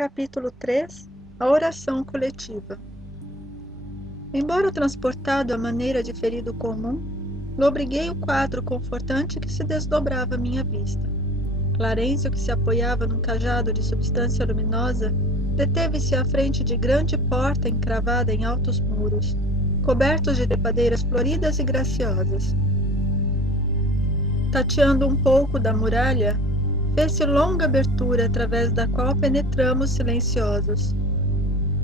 Capítulo 3. A oração coletiva. Embora transportado à maneira de ferido comum, lobriguei o quadro confortante que se desdobrava à minha vista. Clarencio, que se apoiava num cajado de substância luminosa, deteve-se à frente de grande porta encravada em altos muros, cobertos de trepadeiras floridas e graciosas. Tateando um pouco da muralha, fez-se longa abertura através da qual penetramos silenciosos.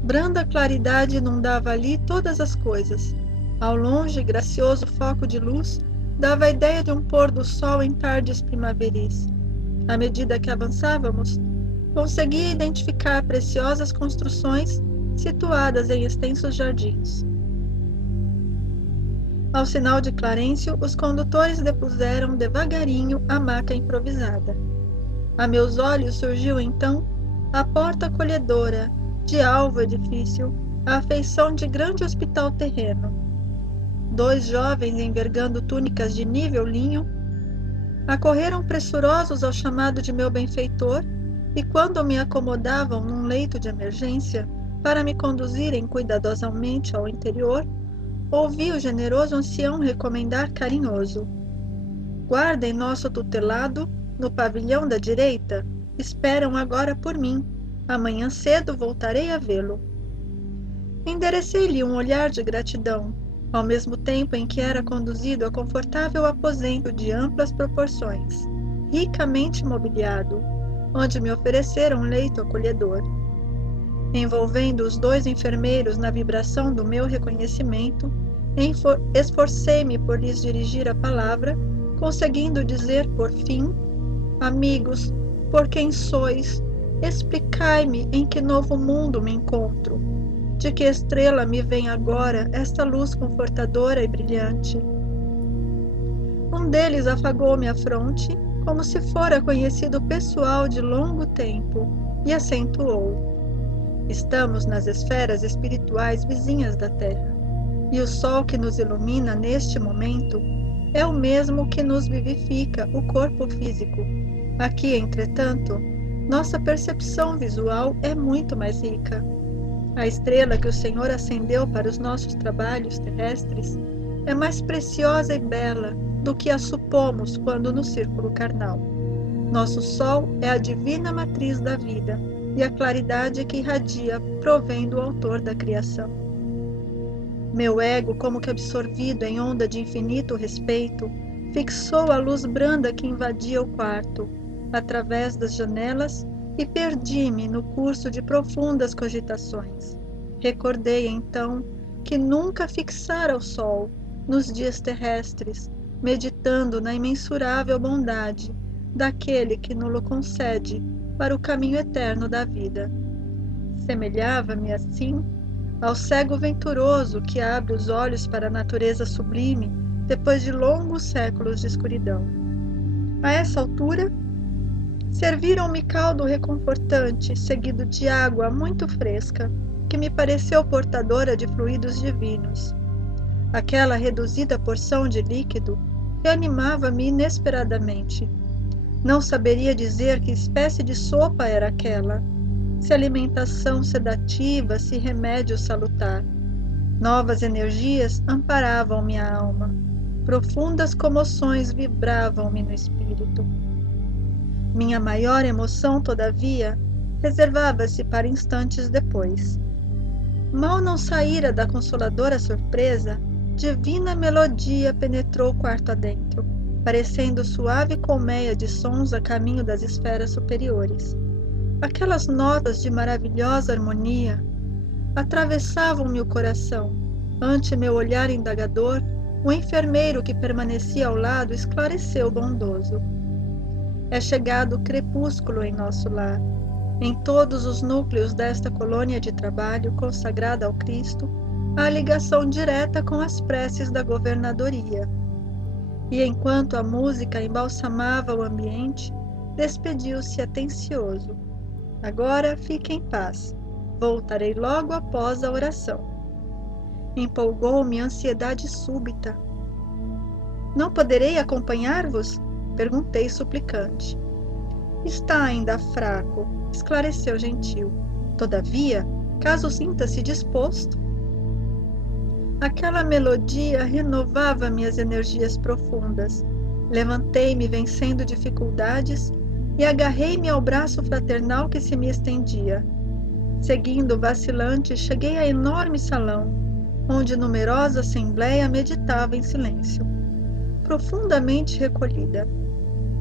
Branda claridade inundava ali todas as coisas. Ao longe, gracioso foco de luz dava a ideia de um pôr do sol em tardes primaveris. À medida que avançávamos, conseguia identificar preciosas construções situadas em extensos jardins. Ao sinal de Clarencio, os condutores depuseram devagarinho a maca improvisada. A meus olhos surgiu então a porta acolhedora, de alvo edifício, à feição de grande hospital terreno. 2 jovens envergando túnicas de nível linho acorreram pressurosos ao chamado de meu benfeitor e, quando me acomodavam num leito de emergência para me conduzirem cuidadosamente ao interior, ouvi o generoso ancião recomendar carinhoso: guardem nosso tutelado no pavilhão da direita, esperam agora por mim. Amanhã cedo voltarei a vê-lo. Enderecei-lhe um olhar de gratidão, ao mesmo tempo em que era conduzido a confortável aposento de amplas proporções, ricamente mobiliado, onde me ofereceram um leito acolhedor. Envolvendo os 2 enfermeiros na vibração do meu reconhecimento, esforcei-me por lhes dirigir a palavra, conseguindo dizer por fim: amigos, por quem sois, explicai-me em que novo mundo me encontro. De que estrela me vem agora esta luz confortadora e brilhante? Um deles afagou-me a fronte, como se fora conhecido pessoal de longo tempo, e acentuou: estamos nas esferas espirituais vizinhas da Terra, e o sol que nos ilumina neste momento é o mesmo que nos vivifica o corpo físico. Aqui, entretanto, nossa percepção visual é muito mais rica. A estrela que o Senhor acendeu para os nossos trabalhos terrestres é mais preciosa e bela do que a supomos quando no círculo carnal. Nosso sol é a divina matriz da vida e a claridade que irradia provém do autor da criação. Meu ego, como que absorvido em onda de infinito respeito, fixou a luz branda que invadia o quarto, através das janelas, e perdi-me no curso de profundas cogitações. Recordei então que nunca fixara o sol nos dias terrestres, meditando na imensurável bondade daquele que nos concede para o caminho eterno da vida. Semelhava-me assim ao cego venturoso que abre os olhos para a natureza sublime depois de longos séculos de escuridão. A essa altura, serviram-me caldo reconfortante, seguido de água muito fresca, que me pareceu portadora de fluidos divinos. Aquela reduzida porção de líquido reanimava-me inesperadamente. Não saberia dizer que espécie de sopa era aquela, se alimentação sedativa, se remédio salutar. Novas energias amparavam minha alma. Profundas comoções vibravam-me no espírito. Minha maior emoção, todavia, reservava-se para instantes depois. Mal não saíra da consoladora surpresa, divina melodia penetrou o quarto adentro, parecendo suave colmeia de sons a caminho das esferas superiores. Aquelas notas de maravilhosa harmonia atravessavam-me o coração. Ante meu olhar indagador, o enfermeiro que permanecia ao lado esclareceu bondoso: é chegado o crepúsculo em nosso lar. Em todos os núcleos desta colônia de trabalho consagrada ao Cristo, há ligação direta com as preces da governadoria. E enquanto a música embalsamava o ambiente, despediu-se atencioso: agora fique em paz, voltarei logo após a oração. Empolgou-me ansiedade súbita. Não poderei acompanhar-vos? Perguntei suplicante. Está ainda fraco, esclareceu gentil. Todavia, caso sinta-se disposto. Aquela melodia renovava minhas energias profundas. Levantei-me vencendo dificuldades e agarrei-me ao braço fraternal que se me estendia. Seguindo vacilante, cheguei a enorme salão, onde numerosa assembleia meditava em silêncio, profundamente recolhida.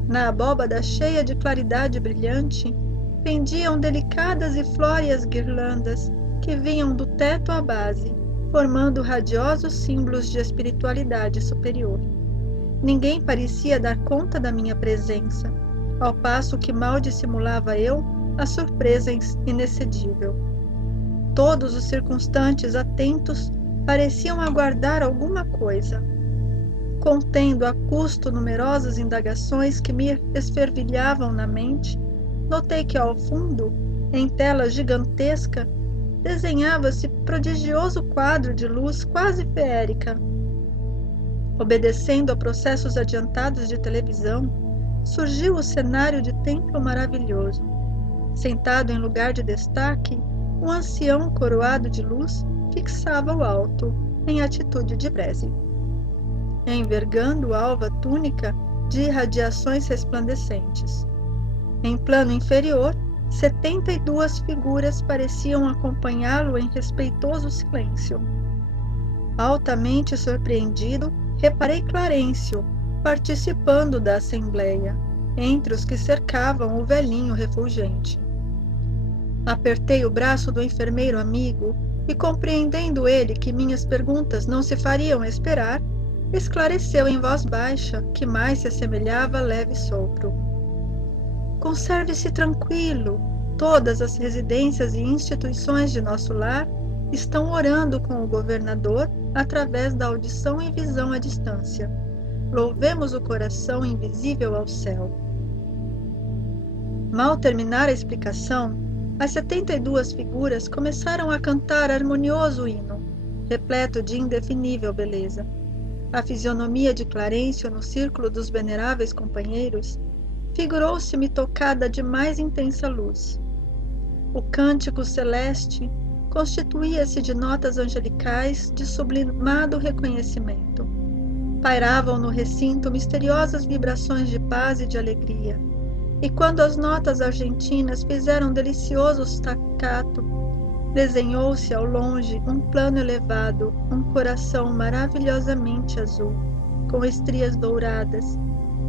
Na abóbada cheia de claridade brilhante, pendiam delicadas e flóreas guirlandas que vinham do teto à base, formando radiosos símbolos de espiritualidade superior. Ninguém parecia dar conta da minha presença, ao passo que mal dissimulava eu a surpresa inexcedível. Todos os circunstantes atentos pareciam aguardar alguma coisa. Contendo a custo numerosas indagações que me esfervilhavam na mente, notei que ao fundo, em tela gigantesca, desenhava-se prodigioso quadro de luz quase feérica. Obedecendo a processos adiantados de televisão, surgiu o cenário de templo maravilhoso. Sentado em lugar de destaque, um ancião coroado de luz fixava o alto, em atitude de prece, envergando alva túnica de irradiações resplandecentes. Em plano inferior, 72 figuras pareciam acompanhá-lo em respeitoso silêncio. Altamente surpreendido, reparei Clarencio participando da assembleia, entre os que cercavam o velhinho refulgente. Apertei o braço do enfermeiro amigo e, compreendendo ele que minhas perguntas não se fariam esperar, esclareceu em voz baixa, que mais se assemelhava a leve sopro. Conserve-se tranquilo. Todas as residências e instituições de nosso lar estão orando com o governador através da audição e visão à distância. Louvemos o coração invisível ao céu. Mal terminar a explicação, as 72 figuras começaram a cantar harmonioso hino, repleto de indefinível beleza. A fisionomia de Clarencio no círculo dos veneráveis companheiros figurou-se-me tocada de mais intensa luz. O cântico celeste constituía-se de notas angelicais de sublimado reconhecimento. Pairavam no recinto misteriosas vibrações de paz e de alegria, e quando as notas argentinas fizeram delicioso staccato, desenhou-se ao longe um plano elevado, um coração maravilhosamente azul, com estrias douradas.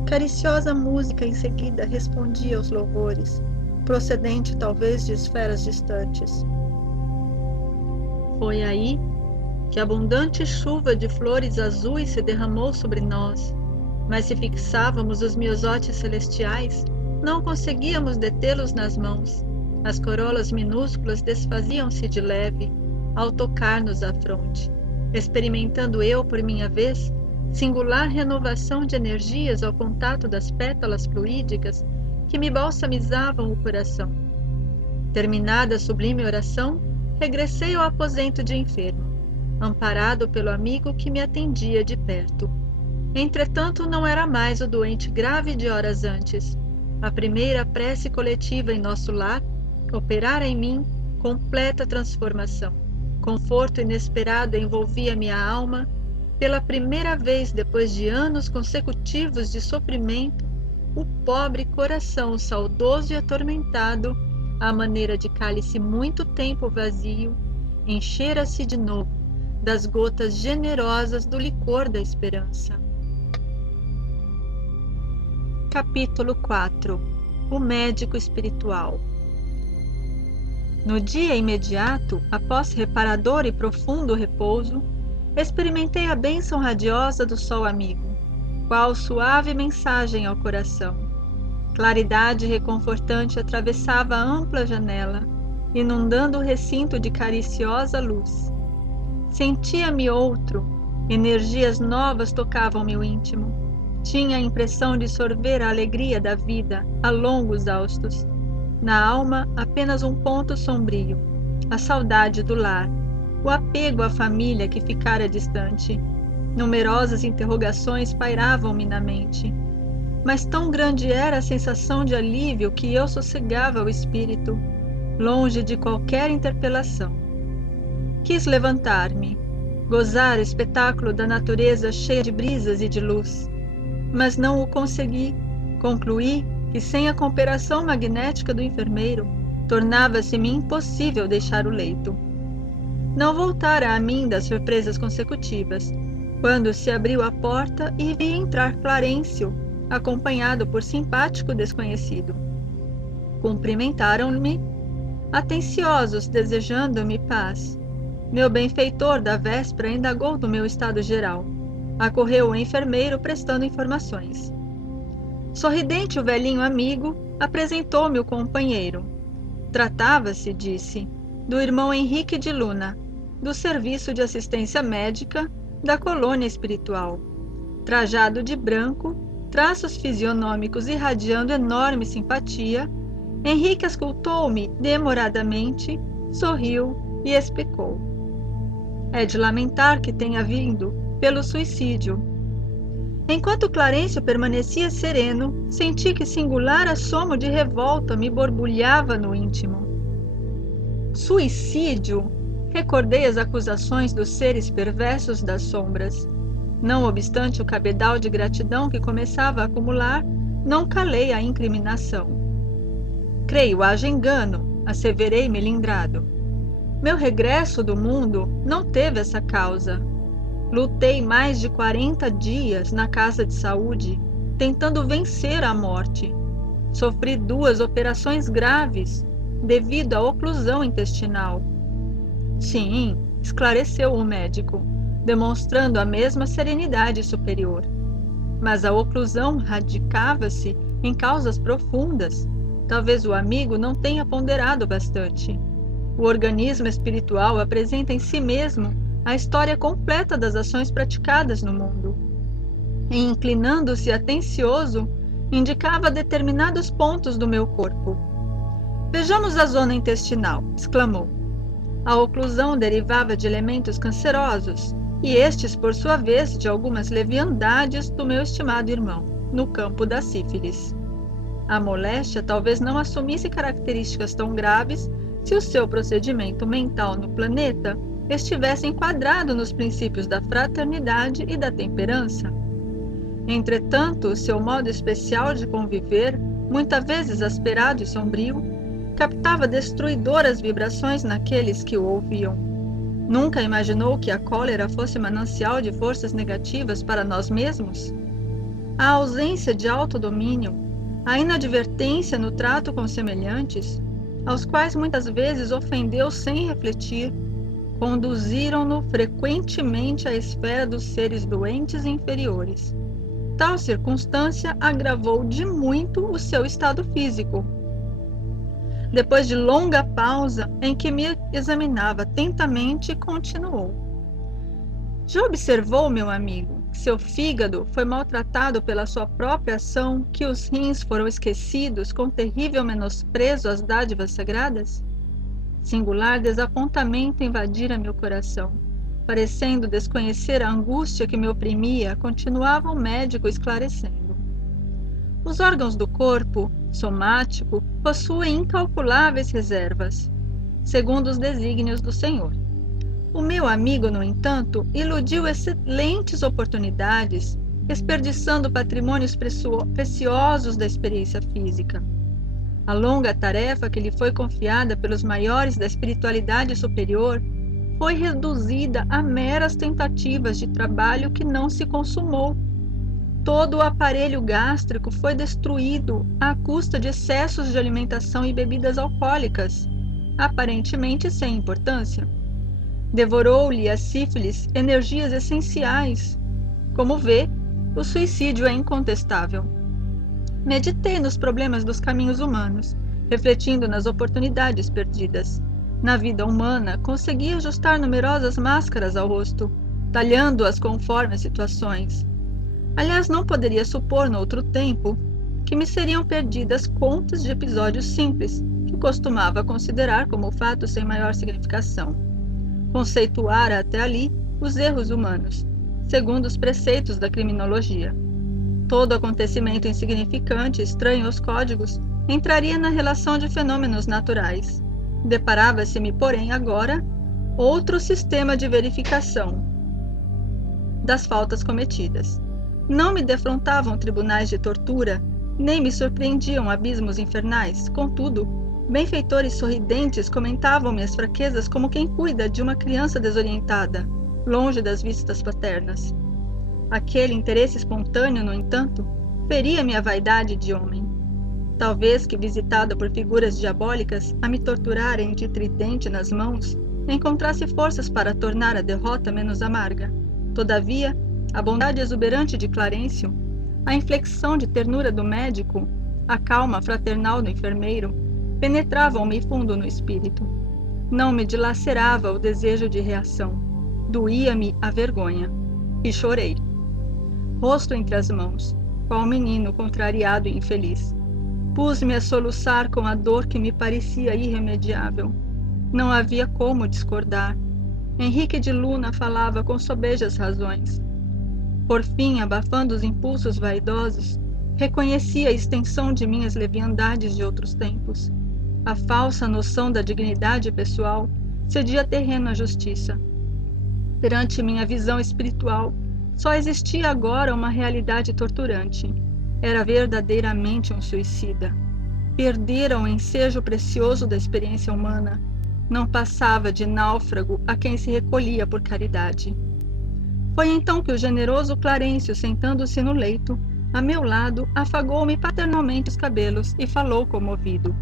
Cariciosa música em seguida respondia aos louvores, procedente talvez de esferas distantes. Foi aí que abundante chuva de flores azuis se derramou sobre nós, mas se fixávamos os miosotes celestiais, não conseguíamos detê-los nas mãos. As corolas minúsculas desfaziam-se de leve ao tocar-nos a fronte, experimentando eu, por minha vez, singular renovação de energias ao contato das pétalas fluídicas que me balsamizavam o coração. Terminada a sublime oração, regressei ao aposento de enfermo, amparado pelo amigo que me atendia de perto. Entretanto, não era mais o doente grave de horas antes. A primeira prece coletiva em nosso lar operara em mim completa transformação. Conforto inesperado envolvia minha alma. Pela primeira vez depois de anos consecutivos de sofrimento, o pobre coração saudoso e atormentado, à maneira de cálice muito tempo vazio, enchera-se de novo das gotas generosas do licor da esperança. Capítulo 4. O médico espiritual. No dia imediato, após reparador e profundo repouso, experimentei a bênção radiosa do sol amigo, qual suave mensagem ao coração. Claridade reconfortante atravessava a ampla janela, inundando o recinto de cariciosa luz. Sentia-me outro, energias novas tocavam meu íntimo. Tinha a impressão de sorver a alegria da vida a longos haustos. Na alma, apenas um ponto sombrio, a saudade do lar, o apego à família que ficara distante. Numerosas interrogações pairavam-me na mente. mas tão grande era a sensação de alívio que eu sossegava o espírito, longe de qualquer interpelação. Quis levantar-me, gozar o espetáculo da natureza cheia de brisas e de luz, mas não o consegui. Concluí que, sem a cooperação magnética do enfermeiro, tornava-se-me impossível deixar o leito. Não voltara a mim das surpresas consecutivas, quando se abriu a porta e vi entrar Clarencio, acompanhado por simpático desconhecido. Cumprimentaram-me, atenciosos, desejando-me paz. Meu benfeitor da véspera indagou do meu estado geral. Acorreu o enfermeiro prestando informações. Sorridente, o velhinho amigo apresentou-me o companheiro. Tratava-se, disse, do irmão Henrique de Luna, do Serviço de Assistência Médica da Colônia Espiritual. Trajado de branco, traços fisionômicos irradiando enorme simpatia, Henrique escutou-me demoradamente, sorriu e explicou. É de lamentar que tenha vindo pelo suicídio. Enquanto Clarencio permanecia sereno, senti que singular assomo de revolta me borbulhava no íntimo. Suicídio? Recordei as acusações dos seres perversos das sombras. Não obstante o cabedal de gratidão que começava a acumular, não calei a incriminação. Creio haja engano, asseverei melindrado. Meu regresso do mundo não teve essa causa. Lutei mais de 40 dias na casa de saúde, tentando vencer a morte. Sofri 2 operações graves devido à oclusão intestinal. Sim, esclareceu o médico, demonstrando a mesma serenidade superior. Mas a oclusão radicava-se em causas profundas. Talvez o amigo não tenha ponderado bastante. O organismo espiritual apresenta em si mesmo a história completa das ações praticadas no mundo. E, inclinando-se atencioso, indicava determinados pontos do meu corpo. Vejamos a zona intestinal, exclamou. A oclusão derivava de elementos cancerosos, e estes, por sua vez, de algumas leviandades do meu estimado irmão, no campo da sífilis. A moléstia talvez não assumisse características tão graves se o seu procedimento mental no planeta estivesse enquadrado nos princípios da fraternidade e da temperança. Entretanto, o seu modo especial de conviver, muitas vezes asperado e sombrio, captava destruidoras vibrações naqueles que o ouviam. Nunca imaginou que a cólera fosse manancial de forças negativas para nós mesmos? A ausência de autodomínio, a inadvertência no trato com semelhantes, aos quais muitas vezes ofendeu sem refletir, conduziram-no frequentemente à esfera dos seres doentes e inferiores. Tal circunstância agravou de muito o seu estado físico. Depois de longa pausa em que me examinava atentamente, continuou. Já observou, meu amigo, que seu fígado foi maltratado pela sua própria ação, que os rins foram esquecidos com terrível menosprezo às dádivas sagradas? Singular desapontamento invadira meu coração. Parecendo desconhecer a angústia que me oprimia, continuava o médico esclarecendo. Os órgãos do corpo somático possuem incalculáveis reservas, segundo os desígnios do Senhor. O meu amigo, no entanto, iludiu excelentes oportunidades, desperdiçando patrimônios preciosos da experiência física. A longa tarefa que lhe foi confiada pelos maiores da espiritualidade superior foi reduzida a meras tentativas de trabalho que não se consumou. Todo o aparelho gástrico foi destruído à custa de excessos de alimentação e bebidas alcoólicas, aparentemente sem importância. Devorou-lhe a sífilis energias essenciais. Como vê, o suicídio é incontestável. Meditei nos problemas dos caminhos humanos, refletindo nas oportunidades perdidas. Na vida humana, consegui ajustar numerosas máscaras ao rosto, talhando-as conforme as situações. Aliás, não poderia supor, noutro tempo, que me seriam perdidas contas de episódios simples, que costumava considerar como fatos sem maior significação. Conceituara até ali os erros humanos, segundo os preceitos da criminologia. Todo acontecimento insignificante, estranho aos códigos, entraria na relação de fenômenos naturais. Deparava-se-me, porém, agora, outro sistema de verificação das faltas cometidas. Não me defrontavam tribunais de tortura, nem me surpreendiam abismos infernais. Contudo, benfeitores sorridentes comentavam minhas fraquezas como quem cuida de uma criança desorientada, longe das vistas paternas. Aquele interesse espontâneo, no entanto, feria minha vaidade de homem. Talvez que, visitada por figuras diabólicas a me torturarem de tridente nas mãos, encontrasse forças para tornar a derrota menos amarga. Todavia, a bondade exuberante de Clarencio, a inflexão de ternura do médico, a calma fraternal do enfermeiro, penetravam-me fundo no espírito. Não me dilacerava o desejo de reação. Doía-me a vergonha. E chorei. Rosto entre as mãos, qual menino contrariado e infeliz. Pus-me a soluçar com a dor que me parecia irremediável. Não havia como discordar. Henrique de Luna falava com sobejas razões. Por fim, abafando os impulsos vaidosos, reconheci a extensão de minhas leviandades de outros tempos. A falsa noção da dignidade pessoal cedia terreno à justiça. Perante minha visão espiritual, só existia agora uma realidade torturante. Era verdadeiramente um suicida. Perdera o ensejo precioso da experiência humana. Não passava de náufrago a quem se recolhia por caridade. Foi então que o generoso Clarencio, sentando-se no leito, a meu lado, afagou-me paternalmente os cabelos e falou comovido.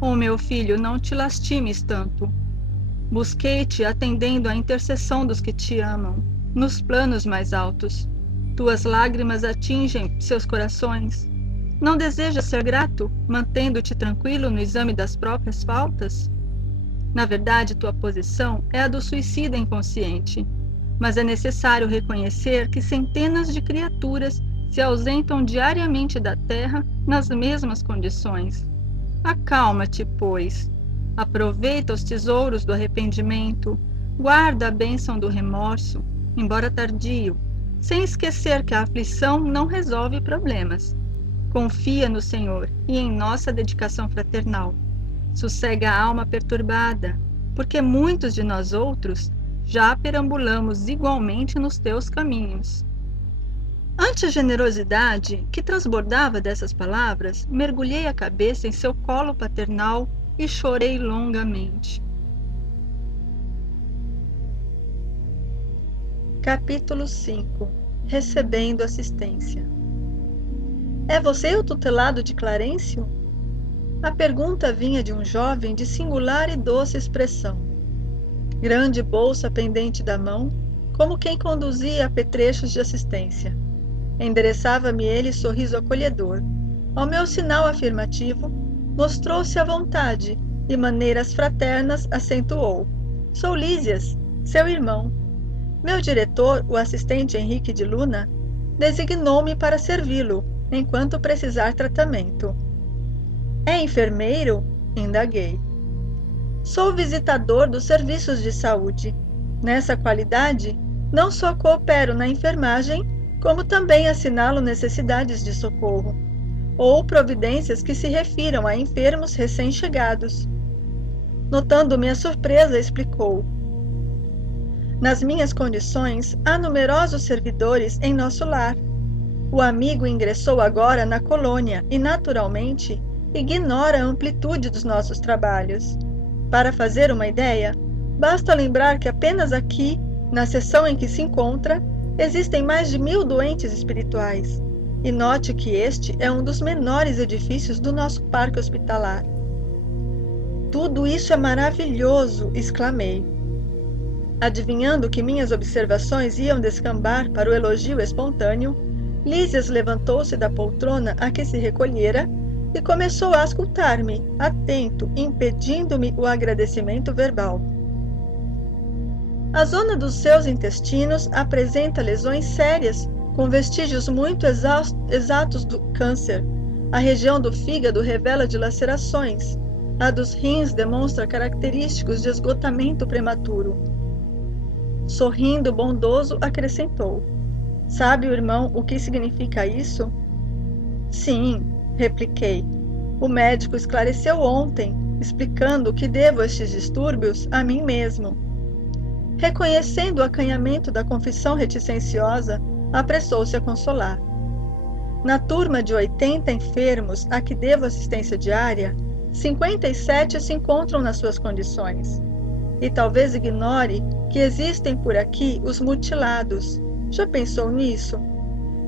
Oh, meu filho, não te lastimes tanto. Busquei-te atendendo à intercessão dos que te amam, nos planos mais altos. Tuas lágrimas atingem seus corações. Não desejas ser grato, mantendo-te tranquilo no exame das próprias faltas? Na verdade, tua posição é a do suicida inconsciente, mas é necessário reconhecer que centenas de criaturas se ausentam diariamente da terra nas mesmas condições. Acalma-te, pois. Aproveita os tesouros do arrependimento, guarda a bênção do remorso, embora tardio, sem esquecer que a aflição não resolve problemas. Confia no Senhor e em nossa dedicação fraternal. Sossega a alma perturbada, porque muitos de nós outros já perambulamos igualmente nos teus caminhos. Ante a generosidade que transbordava dessas palavras, mergulhei a cabeça em seu colo paternal e chorei longamente. Capítulo 5. Recebendo assistência. É você o tutelado de Clarencio? A pergunta vinha de um jovem de singular e doce expressão. Grande bolsa pendente da mão, como quem conduzia apetrechos de assistência. Endereçava-me ele sorriso acolhedor. Ao meu sinal afirmativo, mostrou-se à vontade e maneiras fraternas acentuou. Sou Lísias, seu irmão. Meu diretor, o assistente Henrique de Luna, designou-me para servi-lo, enquanto precisar tratamento. É enfermeiro? Indaguei. Sou visitador dos serviços de saúde. Nessa qualidade, não só coopero na enfermagem, como também assinalo necessidades de socorro, ou providências que se refiram a enfermos recém-chegados. Notando minha surpresa, explicou. Nas minhas condições, há numerosos servidores em nosso lar. O amigo ingressou agora na colônia e, naturalmente, ignora a amplitude dos nossos trabalhos. Para fazer uma ideia, basta lembrar que apenas aqui, na seção em que se encontra, existem mais de 1000 doentes espirituais. E note que este é um dos menores edifícios do nosso parque hospitalar. Tudo isso é maravilhoso, exclamei. Adivinhando que minhas observações iam descambar para o elogio espontâneo, Lísias levantou-se da poltrona a que se recolhera e começou a auscultar-me, atento, impedindo-me o agradecimento verbal. A zona dos seus intestinos apresenta lesões sérias, com vestígios muito exatos do câncer. A região do fígado revela dilacerações. A dos rins demonstra característicos de esgotamento prematuro. Sorrindo bondoso, acrescentou. Sabe o irmão o que significa isso? Sim, repliquei. O médico esclareceu ontem, explicando que devo estes distúrbios a mim mesmo. Reconhecendo o acanhamento da confissão reticenciosa, apressou-se a consolar. Na turma de 80 enfermos a que devo assistência diária, 57 se encontram nas suas condições. E talvez ignore que existem por aqui os mutilados. Já pensou nisso?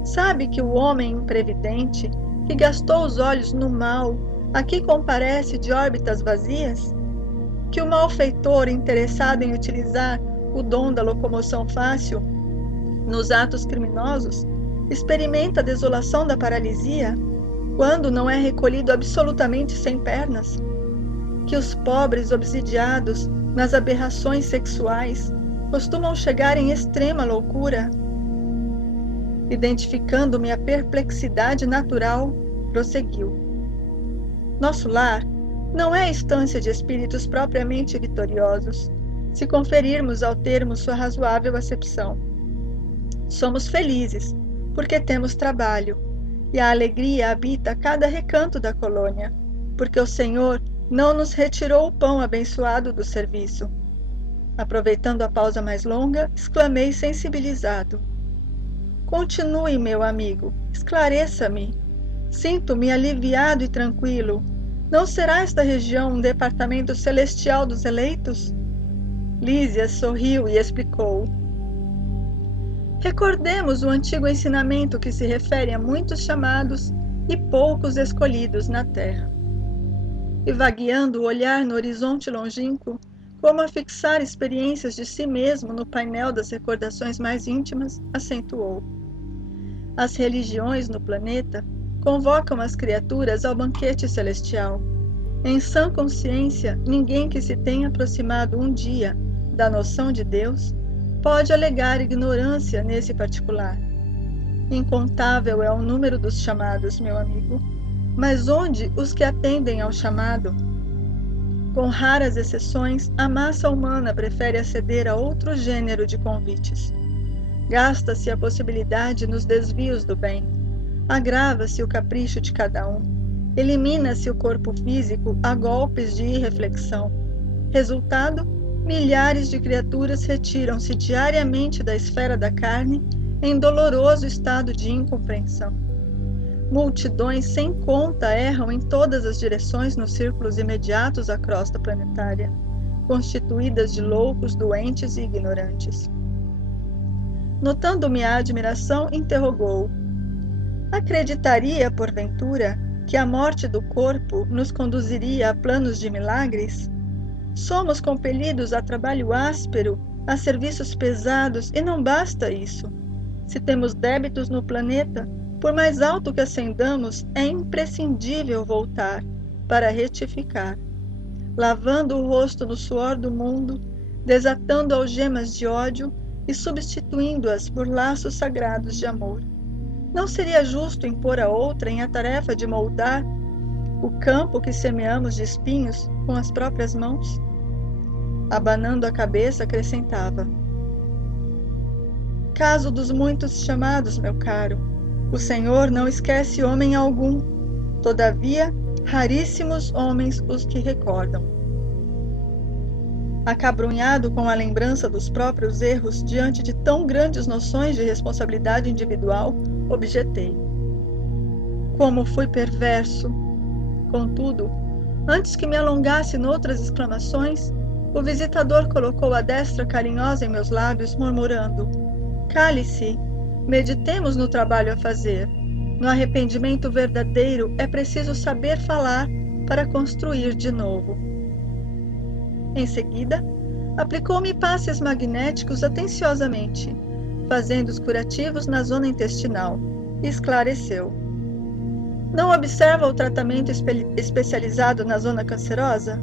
Sabe que o homem imprevidente, que gastou os olhos no mal, aqui comparece de órbitas vazias? Que o malfeitor interessado em utilizar o dom da locomoção fácil nos atos criminosos experimenta a desolação da paralisia quando não é recolhido absolutamente sem pernas? Que os pobres obsidiados nas aberrações sexuais costumam chegar em extrema loucura? Identificando minha perplexidade natural, prosseguiu. Nosso lar não é a estância de espíritos propriamente vitoriosos, se conferirmos ao termo sua razoável acepção. Somos felizes, porque temos trabalho, e a alegria habita cada recanto da colônia, porque o Senhor não nos retirou o pão abençoado do serviço. Aproveitando a pausa mais longa, exclamei sensibilizado. Continue, meu amigo, esclareça-me. Sinto-me aliviado e tranquilo. Não será esta região um departamento celestial dos eleitos? Lísias sorriu e explicou. Recordemos o antigo ensinamento que se refere a muitos chamados e poucos escolhidos na terra. E vagueando o olhar no horizonte longínquo, como a fixar experiências de si mesmo no painel das recordações mais íntimas, acentuou. As religiões no planeta convocam as criaturas ao banquete celestial. Em sã consciência, ninguém que se tenha aproximado um dia da noção de Deus pode alegar ignorância nesse particular. Incontável é o número dos chamados, meu amigo, mas onde os que atendem ao chamado? Com raras exceções, a massa humana prefere aceder a outro gênero de convites. Gasta-se a possibilidade nos desvios do bem. Agrava-se o capricho de cada um. Elimina-se o corpo físico a golpes de irreflexão. Resultado, milhares de criaturas retiram-se diariamente da esfera da carne em doloroso estado de incompreensão. Multidões sem conta erram em todas as direções nos círculos imediatos à crosta planetária, constituídas de loucos, doentes e ignorantes. Notando minha admiração, interrogou: acreditaria, porventura, que a morte do corpo nos conduziria a planos de milagres? Somos compelidos a trabalho áspero, a serviços pesados, e não basta isso. Se temos débitos no planeta, por mais alto que ascendamos, é imprescindível voltar para retificar, lavando o rosto no suor do mundo, desatando algemas de ódio e substituindo-as por laços sagrados de amor. Não seria justo impor a outrem a tarefa de moldar o campo que semeamos de espinhos com as próprias mãos? Abanando a cabeça, acrescentava: caso dos muitos chamados, meu caro, o Senhor não esquece homem algum, todavia, raríssimos homens os que recordam. Acabrunhado com a lembrança dos próprios erros diante de tão grandes noções de responsabilidade individual, objetei. Como fui perverso! Contudo, antes que me alongasse noutras exclamações, o visitador colocou a destra carinhosa em meus lábios, murmurando: cale-se, meditemos no trabalho a fazer. No arrependimento verdadeiro é preciso saber falar para construir de novo. Em seguida, aplicou-me passes magnéticos atenciosamente, fazendo os curativos na zona intestinal, e esclareceu: não observa o tratamento especializado na zona cancerosa?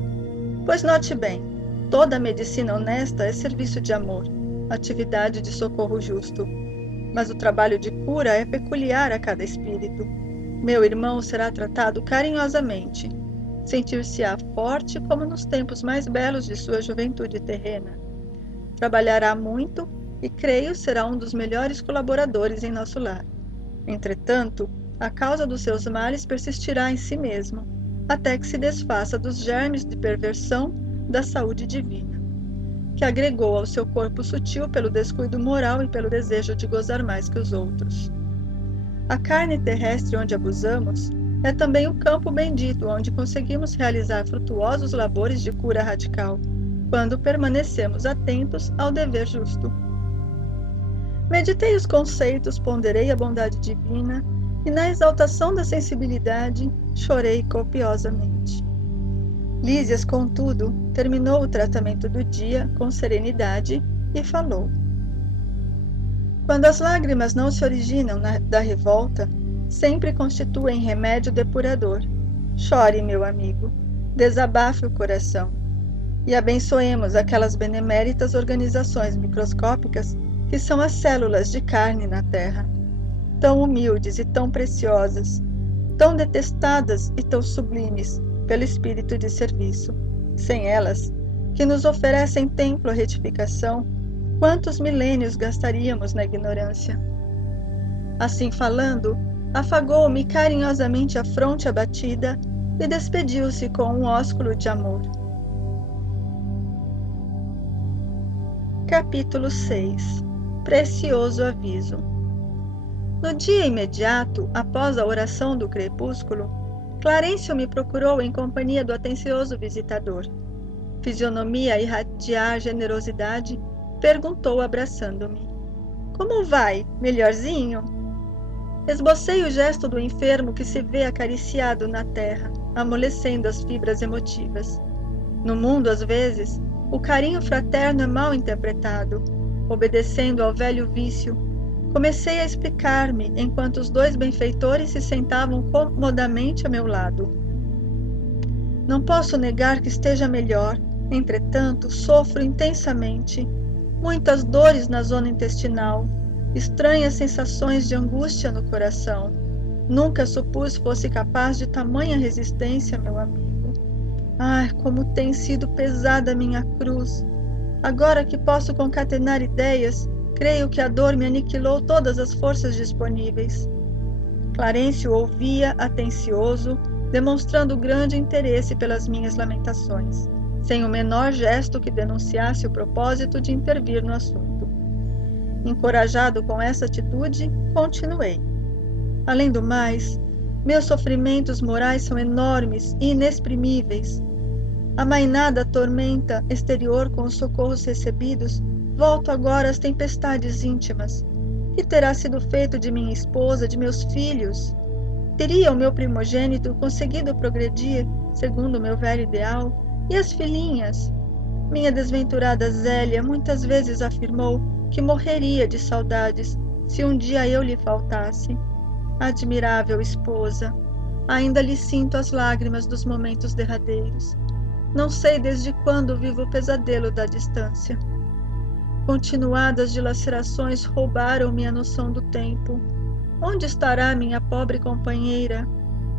Pois note bem, toda a medicina honesta é serviço de amor, atividade de socorro justo. Mas o trabalho de cura é peculiar a cada espírito. Meu irmão será tratado carinhosamente. Sentir-se-á forte como nos tempos mais belos de sua juventude terrena. Trabalhará muito e creio será um dos melhores colaboradores em nosso lar. Entretanto, a causa dos seus males persistirá em si mesmo, até que se desfaça dos germes de perversão da saúde divina, que agregou ao seu corpo sutil pelo descuido moral e pelo desejo de gozar mais que os outros. A carne terrestre onde abusamos é também o campo bendito onde conseguimos realizar frutuosos labores de cura radical, quando permanecemos atentos ao dever justo. Meditei os conceitos, ponderei a bondade divina e, na exaltação da sensibilidade, chorei copiosamente. Lísias, contudo, terminou o tratamento do dia com serenidade e falou. Quando as lágrimas não se originam da revolta, sempre constituem remédio depurador. Chore, meu amigo, desabafe o coração e abençoemos aquelas beneméritas organizações microscópicas que são as células de carne na terra, tão humildes e tão preciosas, tão detestadas e tão sublimes pelo espírito de serviço. Sem elas, que nos oferecem templo à retificação, quantos milênios gastaríamos na ignorância? Assim falando, afagou-me carinhosamente a fronte abatida e despediu-se com um ósculo de amor. Capítulo 6. Precioso aviso. No dia imediato, após a oração do crepúsculo, Clarencio me procurou em companhia do atencioso visitador. Fisionomia a irradiar generosidade, perguntou abraçando-me. Como vai, melhorzinho? Esbocei o gesto do enfermo que se vê acariciado na terra, amolecendo as fibras emotivas. No mundo, às vezes, o carinho fraterno é mal interpretado. Obedecendo ao velho vício, comecei a explicar-me enquanto os dois benfeitores se sentavam comodamente a meu lado. Não posso negar que esteja melhor, entretanto, sofro intensamente. Muitas dores na zona intestinal, estranhas sensações de angústia no coração. Nunca supus fosse capaz de tamanha resistência, meu amigo. Ai, como tem sido pesada a minha cruz! Agora que posso concatenar ideias, creio que a dor me aniquilou todas as forças disponíveis. Clarencio ouvia, atencioso, demonstrando grande interesse pelas minhas lamentações, sem o menor gesto que denunciasse o propósito de intervir no assunto. Encorajado com essa atitude, continuei. Além do mais, meus sofrimentos morais são enormes e inexprimíveis. Amainada a tormenta exterior com os socorros recebidos, volto agora às tempestades íntimas. Que terá sido feito de minha esposa, de meus filhos? Teria o meu primogênito conseguido progredir, segundo o meu velho ideal? E as filhinhas? Minha desventurada Zélia muitas vezes afirmou que morreria de saudades se um dia eu lhe faltasse. Admirável esposa, ainda lhe sinto as lágrimas dos momentos derradeiros. Não sei desde quando vivo o pesadelo da distância. Continuadas dilacerações roubaram-me a noção do tempo. Onde estará minha pobre companheira?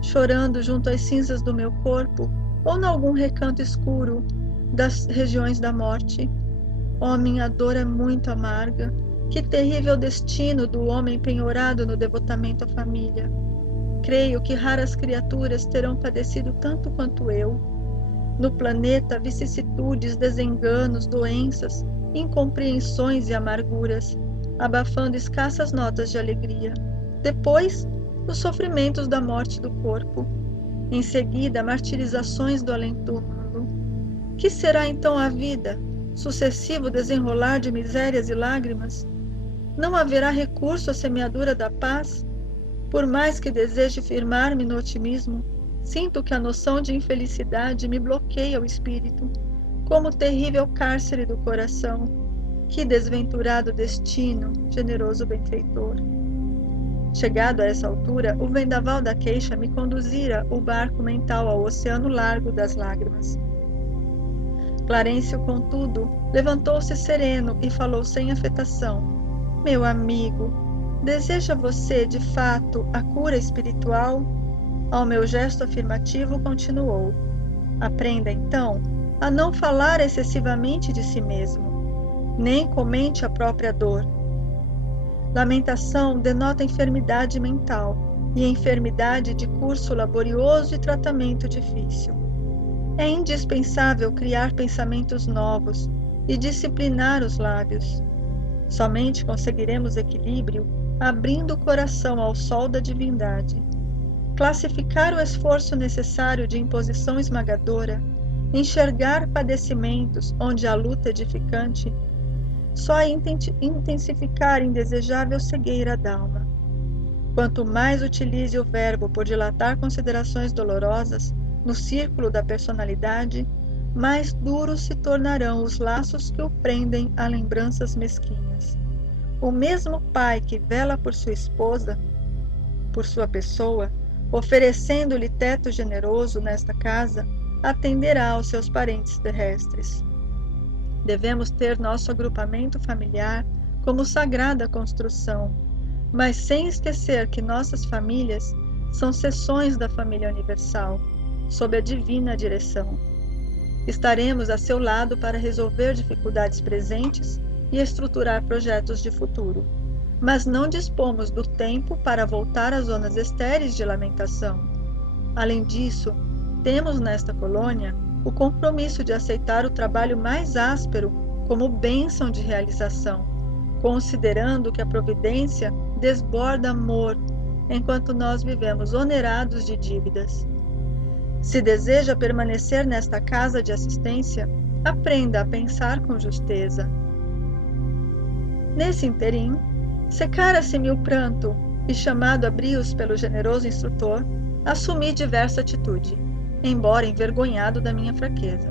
Chorando junto às cinzas do meu corpo ou em algum recanto escuro das regiões da morte? Oh, minha dor é muito amarga. Que terrível destino do homem penhorado no devotamento à família. Creio que raras criaturas terão padecido tanto quanto eu. No planeta, vicissitudes, desenganos, doenças, incompreensões e amarguras, abafando escassas notas de alegria. Depois, os sofrimentos da morte do corpo. Em seguida, martirizações do além-túmulo. Que será então a vida? Sucessivo desenrolar de misérias e lágrimas? Não haverá recurso à semeadura da paz? Por mais que deseje firmar-me no otimismo, sinto que a noção de infelicidade me bloqueia o espírito, como terrível cárcere do coração. Que desventurado destino, generoso benfeitor! Chegado a essa altura, o vendaval da queixa me conduzira o barco mental ao oceano largo das lágrimas. Clarencio, contudo, levantou-se sereno e falou sem afetação. Meu amigo, deseja você, de fato, a cura espiritual? Ao meu gesto afirmativo, continuou. Aprenda, então, a não falar excessivamente de si mesmo. nem comente a própria dor. Lamentação denota enfermidade mental e enfermidade de curso laborioso e tratamento difícil. É indispensável criar pensamentos novos e disciplinar os lábios. Somente conseguiremos equilíbrio abrindo o coração ao sol da divindade. Classificar o esforço necessário de imposição esmagadora, enxergar padecimentos onde há luta edificante, só intensificar indesejável cegueira da alma. Quanto mais utilize o verbo por dilatar considerações dolorosas no círculo da personalidade, mais duros se tornarão os laços que o prendem a lembranças mesquinhas. O mesmo pai que vela por sua esposa, por sua pessoa, oferecendo-lhe teto generoso nesta casa, atenderá aos seus parentes terrestres. Devemos ter nosso agrupamento familiar como sagrada construção, mas sem esquecer que nossas famílias são seções da família universal, sob a divina direção. Estaremos a seu lado para resolver dificuldades presentes e estruturar projetos de futuro, mas não dispomos do tempo para voltar às zonas estéreis de lamentação. Além disso, temos nesta colônia o compromisso de aceitar o trabalho mais áspero como bênção de realização, considerando que a providência desborda amor, enquanto nós vivemos onerados de dívidas. Se deseja permanecer nesta casa de assistência, aprenda a pensar com justeza. Nesse interim, secara-se-me o pranto e, chamado a brios pelo generoso instrutor, assumi diversa atitude, embora envergonhado da minha fraqueza.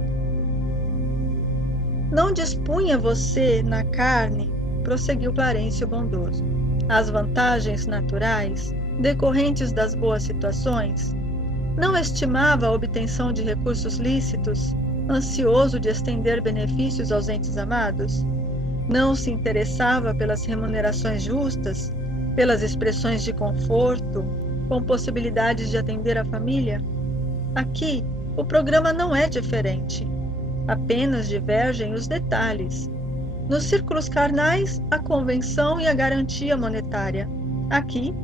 Não dispunha você na carne, prosseguiu Clarencio bondoso, as vantagens naturais decorrentes das boas situações? Não estimava a obtenção de recursos lícitos, ansioso de estender benefícios aos entes amados? Não se interessava pelas remunerações justas, pelas expressões de conforto, com possibilidades de atender a família? Aqui, o programa não é diferente. Apenas divergem os detalhes. Nos círculos carnais, a convenção e a garantia monetária. Aqui,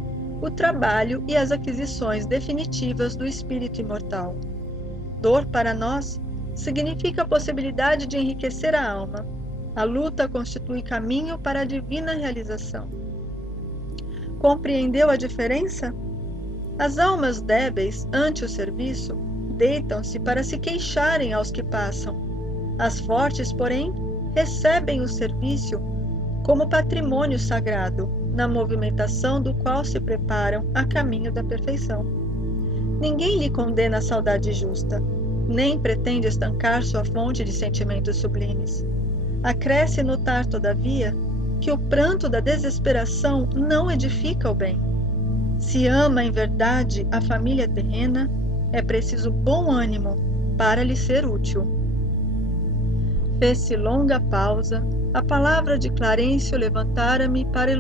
o trabalho e as aquisições definitivas do espírito imortal. Dor para nós significa a possibilidade de enriquecer a alma. A luta constitui caminho para a divina realização. Compreendeu a diferença? As almas débeis, ante o serviço, deitam-se para se queixarem aos que passam. As fortes, porém, recebem o serviço como patrimônio sagrado, na movimentação do qual se preparam a caminho da perfeição. Ninguém lhe condena a saudade justa, nem pretende estancar sua fonte de sentimentos sublimes. Acresce notar, todavia, que o pranto da desesperação não edifica o bem. Se ama em verdade a família terrena, é preciso bom ânimo para lhe ser útil. Fez-se longa pausa, a palavra de Clarencio levantara-me para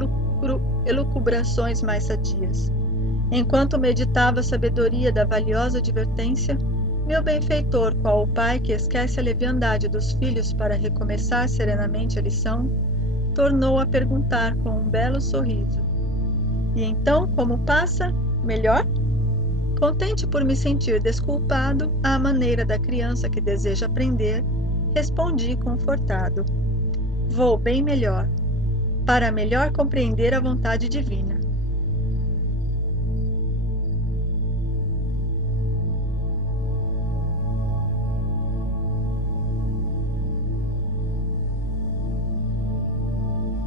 elucubrações mais sadias. Enquanto meditava a sabedoria da valiosa advertência, meu benfeitor, qual o pai que esquece a leviandade dos filhos para recomeçar serenamente a lição, tornou a perguntar com um belo sorriso: "E então, como passa? Melhor?" Contente por me sentir desculpado, à maneira da criança que deseja aprender, respondi confortado: "Vou bem melhor, para melhor compreender a vontade divina.